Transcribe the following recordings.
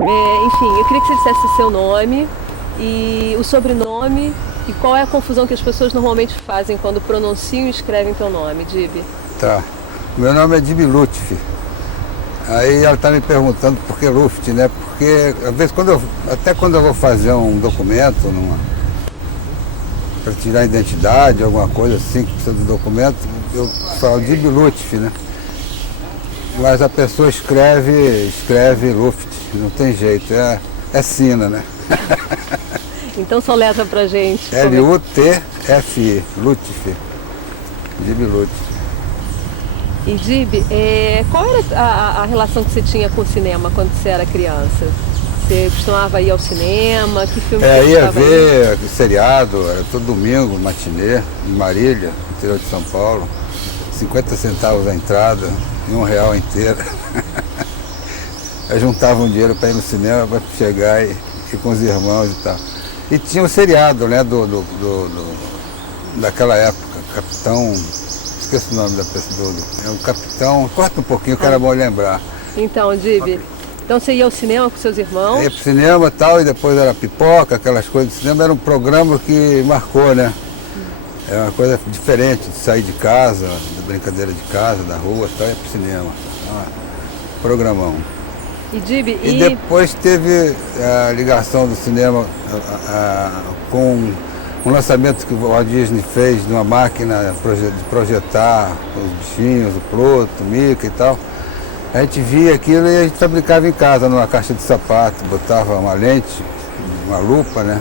Enfim, eu queria que você dissesse o seu nome e o sobrenome e qual é a confusão que as pessoas normalmente fazem quando pronunciam e escrevem teu nome, Dib. Tá. Meu nome é Dib Lutfi. Aí ela está me perguntando por que Luft, né? Porque às vezes até quando eu vou fazer um documento para tirar a identidade, alguma coisa assim que precisa do documento, eu falo Dib Lutfi, né? Mas a pessoa escreve Luft, não tem jeito, é Sina, né? Então soletra pra gente. Lutfi, Lutfi, Dib Lutfi. E Dib, qual era a relação que você tinha com o cinema quando você era criança? Você costumava ir ao cinema? Que filme você Ia gostava ver seriado, era todo domingo, matinê, em Marília, interior de São Paulo. 50 centavos a entrada e R$1 a inteira. Eu juntava um dinheiro para ir no cinema, para chegar e ir com os irmãos e tal. E tinha um seriado, né, daquela época, Capitão... Esqueci o nome da pessoa. É um capitão. Corta um pouquinho que era bom lembrar. Então, Dib, então você ia ao cinema com seus irmãos? Ia pro cinema e tal, e depois era pipoca, aquelas coisas de cinema. Era um programa que marcou, né? É uma coisa diferente de sair de casa, da brincadeira de casa, da rua e tal, ia pro cinema. Programão. E Dib, E depois teve a ligação do cinema com um lançamento que o Walt Disney fez de uma máquina de projetar os bichinhos, o Pluto, o Mickey e tal. A gente via aquilo e a gente fabricava em casa, numa caixa de sapato, botava uma lente, uma lupa, né?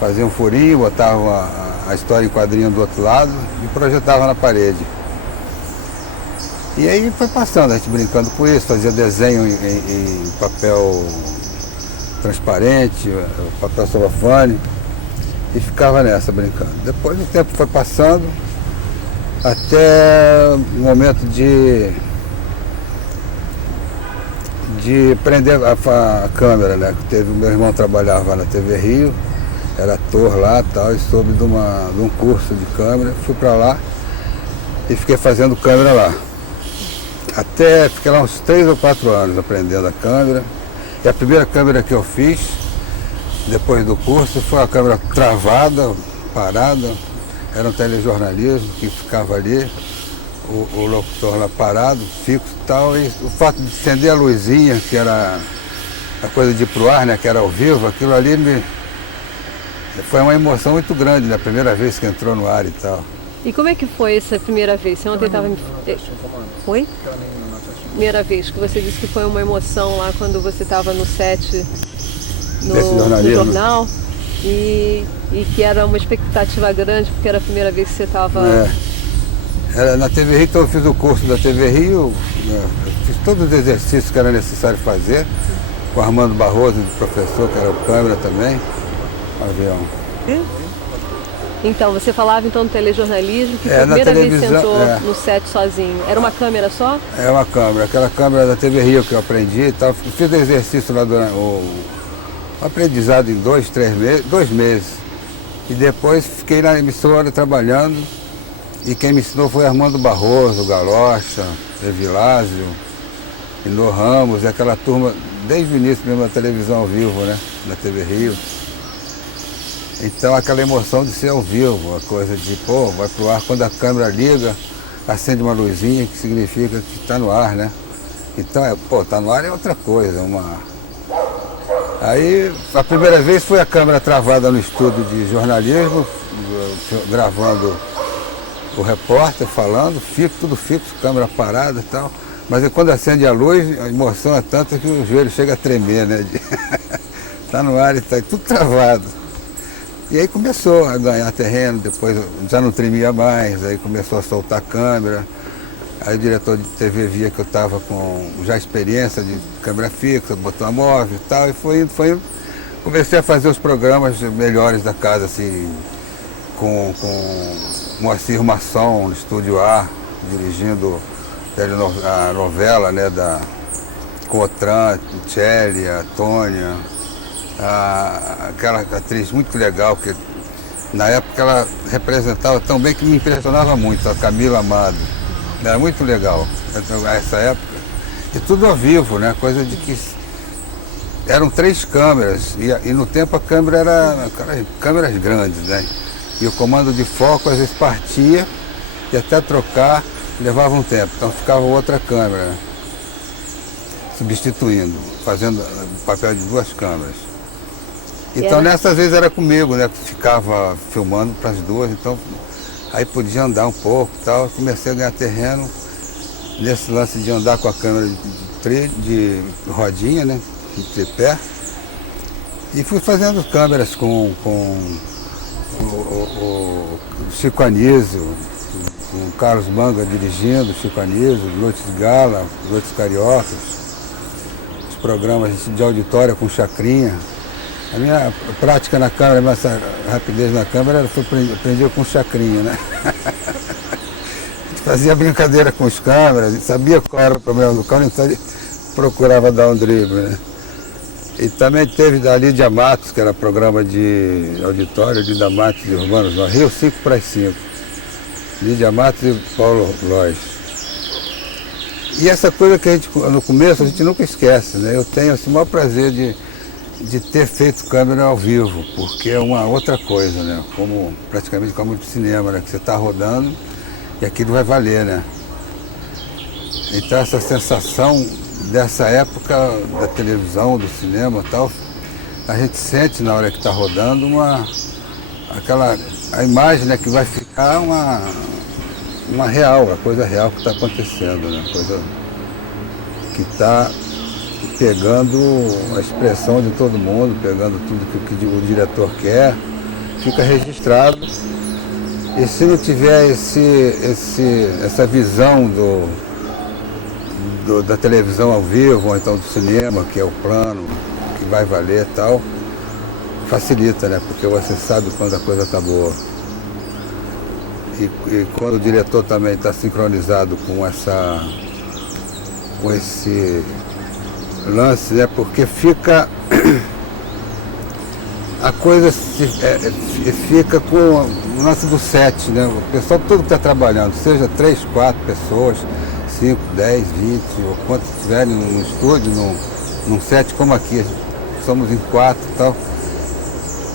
Fazia um furinho, botava a história em quadrinho do outro lado e projetava na parede. E aí foi passando, a gente brincando com isso, fazia desenho em papel transparente, papel celofane. E ficava nessa brincando. Depois o tempo foi passando até o momento de prender a câmera, né? Meu irmão trabalhava na TV Rio, era ator lá e tal, e soube de um curso de câmera, fui para lá e fiquei fazendo câmera lá. Fiquei lá uns 3 ou 4 anos aprendendo a câmera. E a primeira câmera que eu fiz depois do curso foi a câmera travada, parada, era um telejornalismo que ficava ali, o locutor lá parado, fixo e tal, e o fato de acender a luzinha, que era a coisa de ir pro ar, né, que era ao vivo, aquilo ali foi uma emoção muito grande, né, a primeira vez que entrou no ar e tal. E como é que foi essa primeira vez? Você ontem estava... Oi? Primeira vez que você disse que foi uma emoção lá quando você estava no set... no jornal e que era uma expectativa grande porque era a primeira vez que você estava... Era na TV Rio, então eu fiz o curso da TV Rio, fiz todos os exercícios que era necessário fazer, com Armando Barroso, professor, que era o câmera também, avião. Então, você falava então do telejornalismo, que foi a primeira vez que você entrou no set sozinho. Era uma câmera só? É uma câmera, aquela câmera da TV Rio que eu aprendi e tal. Fiz exercício lá durante o aprendizado em 2 meses. E depois fiquei na emissora trabalhando. E quem me ensinou foi Armando Barroso, Galocha, Evilásio, Inô Ramos, aquela turma, desde o início mesmo da televisão ao vivo, né? Da TV Rio. Então aquela emoção de ser ao vivo, a coisa de, vai pro ar, quando a câmera liga, acende uma luzinha, que significa que está no ar, né? Então, tá no ar é outra coisa, Aí, a primeira vez foi a câmera travada no estúdio de jornalismo, gravando o repórter falando, tudo fixo, câmera parada e tal. Mas quando acende a luz, a emoção é tanta que o joelho chega a tremer, né? Tá no ar e tá tudo travado. E aí começou a ganhar terreno, depois já não tremia mais, aí começou a soltar a câmera. Aí o diretor de TV via que eu estava com já experiência de câmera fixa, botão móvel e tal, e foi indo. Comecei a fazer os programas melhores da casa, assim, com Moacir Masson no Estúdio A, dirigindo a novela, né, com o Tran, Tcheli, a Tônia, aquela atriz muito legal, que na época ela representava tão bem que me impressionava muito, a Camila Amado. Era muito legal essa época. E tudo ao vivo, né? Coisa de que eram 3 câmeras, e no tempo a câmera era câmeras grandes, né? E o comando de foco às vezes partia, e até trocar levava um tempo, então ficava outra câmera, substituindo, fazendo o papel de 2 câmeras. Então nessas vezes era comigo, né? Ficava filmando para as 2, então aí podia andar um pouco e tal. Comecei a ganhar terreno nesse lance de andar com a câmera de rodinha, né? De tripé. E fui fazendo câmeras com o Chico Anísio, com o Carlos Manga dirigindo, Chico Anísio, Noites de Gala, Noites Cariocas, os programas de auditória com Chacrinha. A minha prática na câmera, a minha rapidez na câmera, foi aprender com Chacrinha, né? A gente fazia brincadeira com os câmeras, sabia qual era o problema do câmera, então ele procurava dar um drible, né? E também teve da Lídia Matos, que era programa de auditório, Lídia Matos e Urbanos, no Rio 5/5. Lídia Matos e Paulo Lois. E essa coisa que a gente, no começo, a gente nunca esquece, né? Eu tenho assim, o maior prazer de ter feito câmera ao vivo, porque é uma outra coisa, né? Praticamente como de cinema, né? Que você está rodando e aquilo vai valer, né? Então essa sensação dessa época da televisão, do cinema e tal, a gente sente na hora que está rodando a imagem, né, que vai ficar uma real, a coisa real que está acontecendo, né? Coisa que está pegando a expressão de todo mundo, pegando tudo que o diretor quer, fica registrado. E se não tiver essa visão da televisão ao vivo, ou então do cinema, que é o plano, que vai valer e tal, facilita, né? Porque você sabe quando a coisa está boa. E quando o diretor também está sincronizado com esse lance, né? Porque fica a coisa fica com o lance do set, né? O pessoal todo que está trabalhando, seja 3, 4 pessoas, 5, 10, 20, ou quantos estiverem no estúdio, num set como aqui, somos em 4 e tal.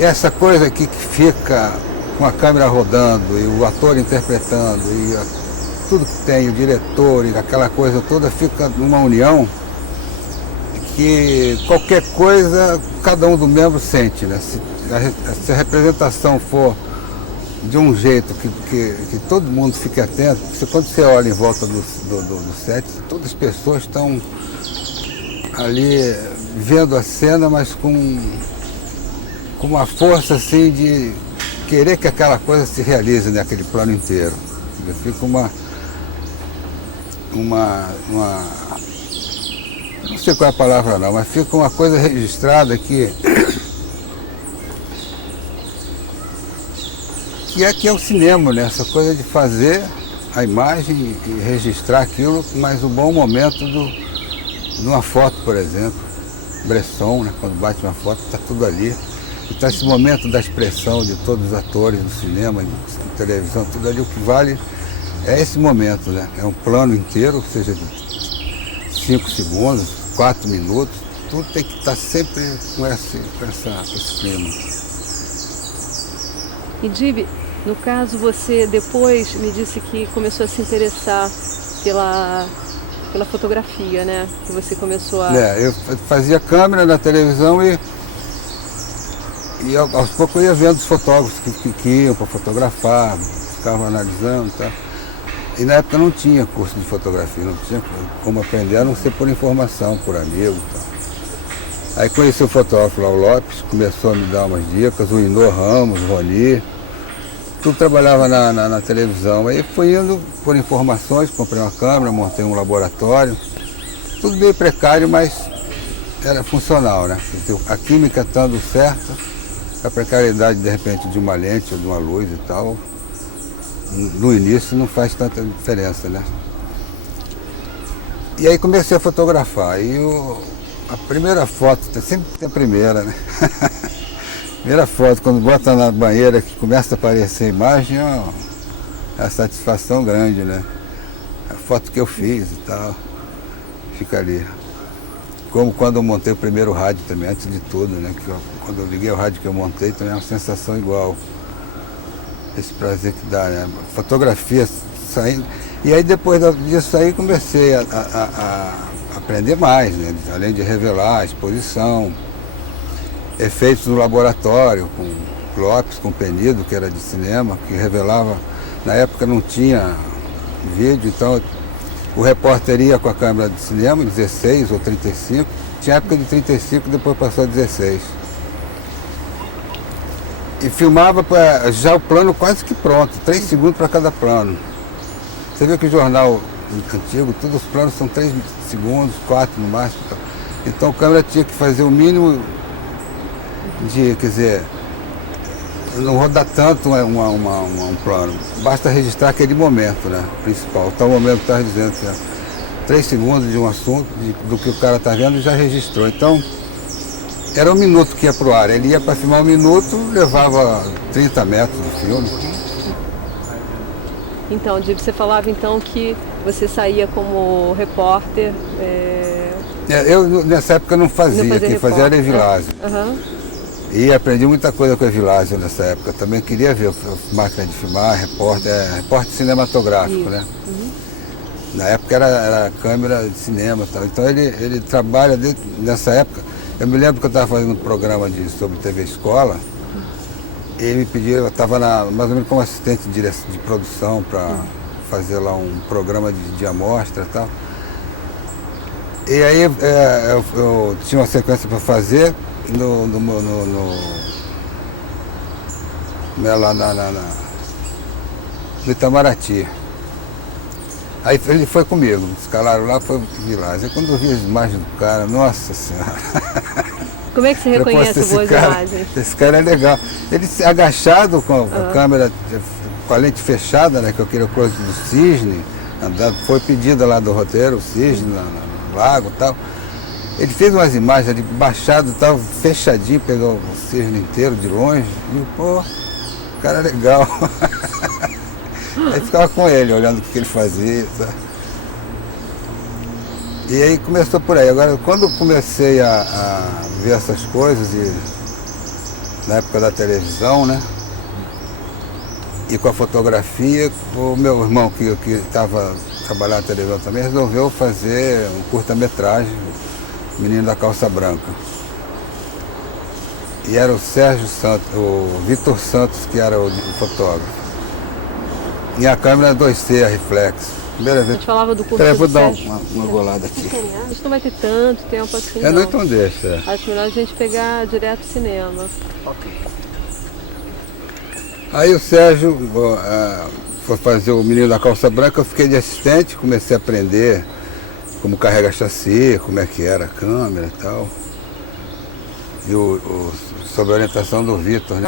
Essa coisa aqui que fica com a câmera rodando e o ator interpretando e tudo que tem, o diretor e aquela coisa toda, fica numa união que qualquer coisa, cada um dos membros sente, né? Se a representação for de um jeito que todo mundo fique atento, porque quando você olha em volta do set, todas as pessoas estão ali vendo a cena, mas com uma força assim de querer que aquela coisa se realize naquele plano inteiro. Fica não sei qual é a palavra não, mas fica uma coisa registrada que é o cinema, né? Essa coisa de fazer a imagem e registrar aquilo, mas o bom momento de uma foto, por exemplo. Bresson, né? Quando bate uma foto, está tudo ali. Então esse momento da expressão de todos os atores do cinema, de televisão, tudo ali, o que vale é esse momento, né? É um plano inteiro, seja de 5 segundos, 4 minutos, tudo tem que estar sempre com esse clima. E Dib, no caso você depois me disse que começou a se interessar pela fotografia, né? Que você começou a... Eu fazia câmera na televisão e aos poucos eu ia vendo os fotógrafos que iam para fotografar, ficavam analisando e tal. E na época não tinha curso de fotografia, não tinha como aprender, a não ser por informação, por amigos e tal. Aí conheci o fotógrafo Lau Lopes, começou a me dar umas dicas, o Inô Ramos, o Roni, tudo trabalhava na televisão. Aí fui indo por informações, comprei uma câmera, montei um laboratório, tudo meio precário, mas era funcional, né? A química estando certa, a precariedade de repente de uma lente ou de uma luz e tal, no início não faz tanta diferença, né? E aí comecei a fotografar. E a primeira foto, sempre tem a primeira, né? Primeira foto, quando bota na banheira que começa a aparecer a imagem, é uma satisfação grande, né? A foto que eu fiz e tal, fica ali. Como quando eu montei o primeiro rádio também, antes de tudo, né? Quando eu liguei o rádio que eu montei, também é uma sensação igual. Esse prazer que dá, né? Fotografia saindo. E aí depois disso aí comecei a aprender mais, né? Além de revelar a exposição, efeitos no laboratório, com Lopes, com Penido, que era de cinema, que revelava, na época não tinha vídeo, então o repórter ia com a câmera de cinema, 16 ou 35, tinha época de 35, depois passou a 16. E filmava já o plano quase que pronto, 3 segundos para cada plano. Você vê que o jornal antigo, todos os planos são 3 segundos, 4 no máximo. Então a câmera tinha que fazer o mínimo de, quer dizer, não rodar tanto um plano. Basta registrar aquele momento, né, principal. Então o momento que está dizendo, 3 segundos de um assunto, do que o cara está vendo, já registrou. Então, era 1 minuto que ia para o ar. Ele ia para filmar 1 minuto, levava 30 metros de filme. Então, você falava então que você saía como repórter. Eu nessa época não fazia, quem fazia era Evilásio. Uhum. E aprendi muita coisa com o Evilásio nessa época. Também queria ver a máquina de filmar, repórter cinematográfico, isso, né? Uhum. Na época era câmera de cinema e tal. Então ele trabalha nessa época. Eu me lembro que eu estava fazendo um programa sobre TV Escola. Ele me pediu, eu estava mais ou menos como assistente de produção para fazer lá um programa de amostra e tal. E aí eu tinha uma sequência para fazer lá no Itamaraty. Aí ele foi comigo, escalaram lá, foi Vilas. Aí quando eu vi as imagens do cara, nossa senhora. Como é que você reconhece boas imagens? Esse cara é legal. Ele agachado com a câmera, com a lente fechada, né? Que eu queria o close do cisne, foi pedida lá do roteiro, o cisne no lago e tal. Ele fez umas imagens ali, baixado e tal, fechadinho, pegou o cisne inteiro de longe. E, pô, o cara é legal. Aí ficava com ele, olhando o que ele fazia, sabe? E aí começou por aí. Agora, quando eu comecei a ver essas coisas, na época da televisão, né? E com a fotografia, o meu irmão, que estava trabalhando na televisão também, resolveu fazer um curta-metragem, Menino da Calça Branca. E era o Sérgio Santos, o Vitor Santos, que era o fotógrafo. E a câmera 2C, a reflex. Primeira vez. A gente falava do curso. Vou dar uma golada aqui. A gente não vai ter tanto tempo assim. Não, então deixa. Acho melhor a gente pegar direto o cinema. Ok. Aí o Sérgio foi fazer o Menino da Calça Branca, eu fiquei de assistente, comecei a aprender como carrega chassi, como é que era a câmera e tal. E sob a orientação do Vitor, né?